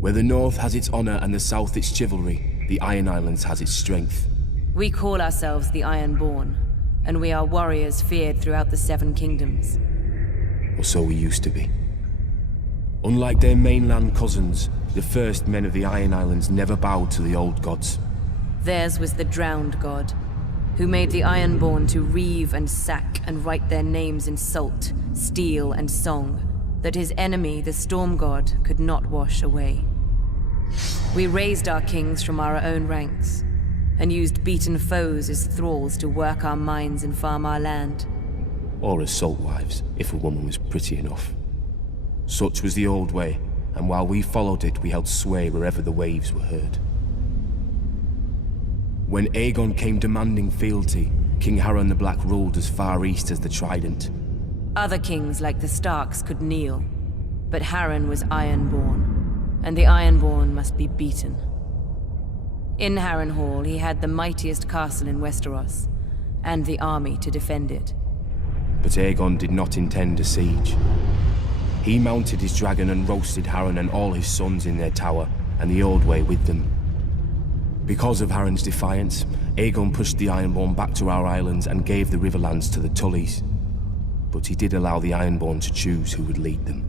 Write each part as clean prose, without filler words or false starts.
Where the North has its honor and the South its chivalry, the Iron Islands has its strength. We call ourselves the Ironborn, and we are warriors feared throughout the Seven Kingdoms. Or so we used to be. Unlike their mainland cousins, the first men of the Iron Islands never bowed to the old gods. Theirs was the drowned god, who made the Ironborn to reave and sack and write their names in salt, steel, and song, that his enemy, the Storm God, could not wash away. We raised our kings from our own ranks, and used beaten foes as thralls to work our mines and farm our land. Or as salt wives, if a woman was pretty enough. Such was the old way, and while we followed it, we held sway wherever the waves were heard. When Aegon came demanding fealty, King Harren the Black ruled as far east as the Trident. Other kings like the Starks could kneel, but Harren was Ironborn, and the Ironborn must be beaten. In Harrenhal, he had the mightiest castle in Westeros, and the army to defend it. But Aegon did not intend a siege. He mounted his dragon and roasted Harren and all his sons in their tower, and the Old Way with them. Because of Harren's defiance, Aegon pushed the Ironborn back to our islands and gave the Riverlands to the Tullys. But he did allow the Ironborn to choose who would lead them.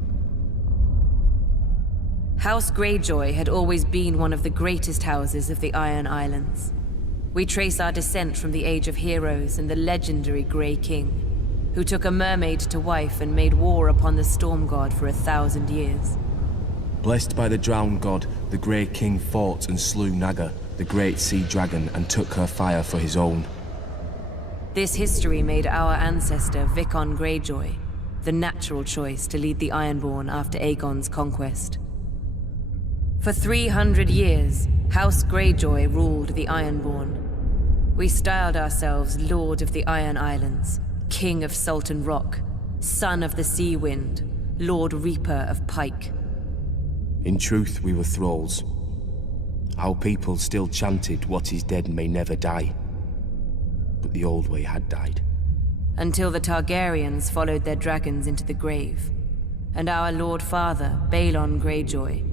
House Greyjoy had always been one of the greatest houses of the Iron Islands. We trace our descent from the Age of Heroes and the legendary Grey King, who took a mermaid to wife and made war upon the Storm God for 1,000 years. Blessed by the Drowned God, the Grey King fought and slew Naga, the great sea dragon, and took her fire for his own. This history made our ancestor Theon Greyjoy the natural choice to lead the Ironborn after Aegon's conquest. For 300 years, House Greyjoy ruled the Ironborn. We styled ourselves Lord of the Iron Islands, King of Salt and Rock, Son of the Sea Wind, Lord Reaper of Pike. In truth, we were thralls. Our people still chanted, "What is dead may never die." But the Old Way had died. Until the Targaryens followed their dragons into the grave, and our Lord Father, Balon Greyjoy,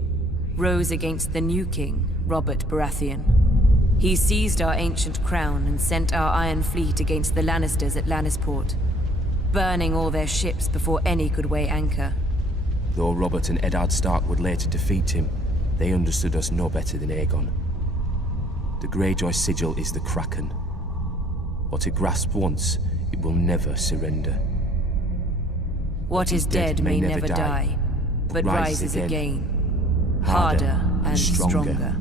rose against the new king, Robert Baratheon. He seized our ancient crown and sent our Iron Fleet against the Lannisters at Lannisport, burning all their ships before any could weigh anchor. Though Robert and Eddard Stark would later defeat him, they understood us no better than Aegon. The Greyjoy sigil is the Kraken. What it grasped once, it will never surrender. What is dead may never die, but rises again, harder and stronger.